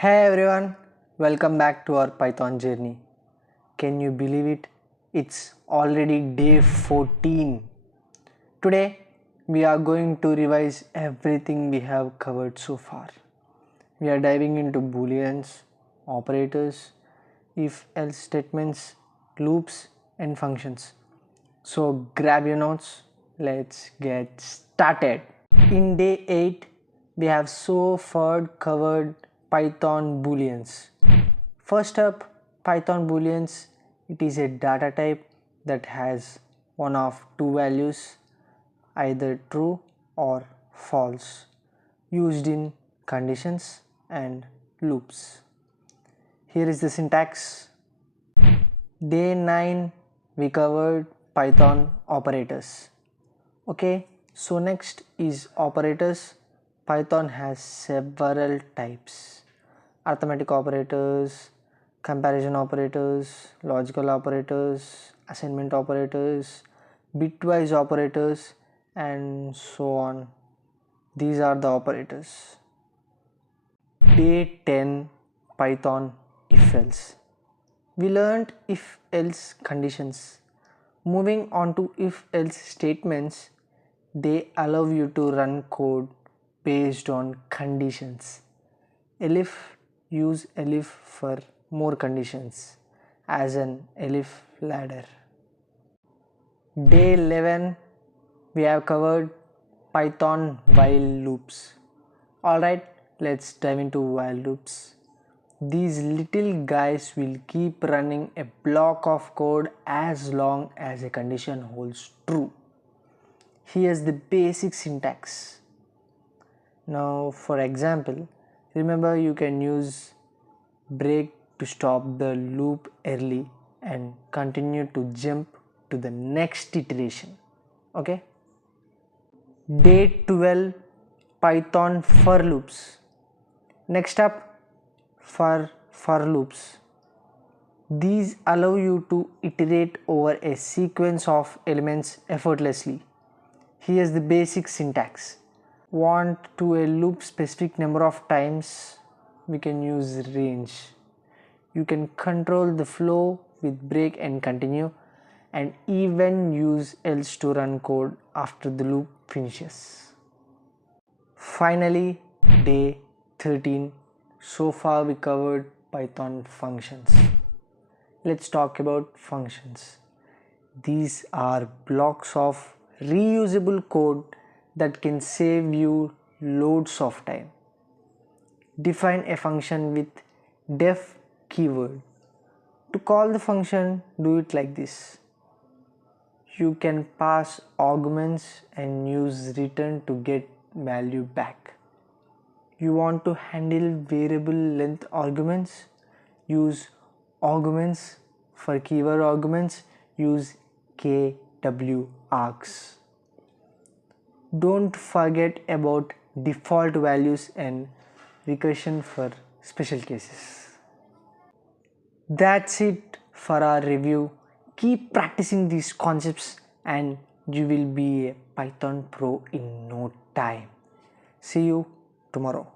Hey everyone, welcome back to our Python journey. Can you believe it? It's already day 14. Today we are going to revise everything we have covered so far. We are diving into booleans, operators, if-else statements, loops and functions. So grab your notes, let's get started. In day 8, we have so far covered Python booleans. First up, Python booleans. It is a data type that has one of two values, either true or false, used in conditions and loops. Here is the syntax. Day 9 we covered Python operators. Okay, so next is operators. Python has several types: arithmetic operators, comparison operators, logical operators, assignment operators, bitwise operators, and so on. These are the operators. Day 10 Python if-else. We learned if-else conditions. Moving on to if-else statements, they allow you to run code based on conditions. Elif, use elif for more conditions as an elif ladder. Day 11 we have covered Python while loops. Alright, let's dive into while loops. These little guys will keep running a block of code as long as a condition holds true. Here's the basic syntax. Now for example, remember you can use break to stop the loop early and continue to jump to the next iteration. Okay. Day 12 Python for loops. Next up, for loops. These allow you to iterate over a sequence of elements effortlessly. Here's the basic syntax. Want to a loop specific number of times, we can use range. You can control the flow with break and continue, and even use else to run code after the loop finishes. Finally, day 13. So far we covered Python functions. Let's talk about functions. These are blocks of reusable code that can save you loads of time. Define a function with def keyword. To call the function, do it like this. You can pass arguments and use return to get value back. You want to handle variable length arguments, use arguments. For keyword arguments, use kwargs. Don't forget about default values and recursion for special cases. That's it for our review. Keep practicing these concepts and you will be a Python pro in no time. See you tomorrow.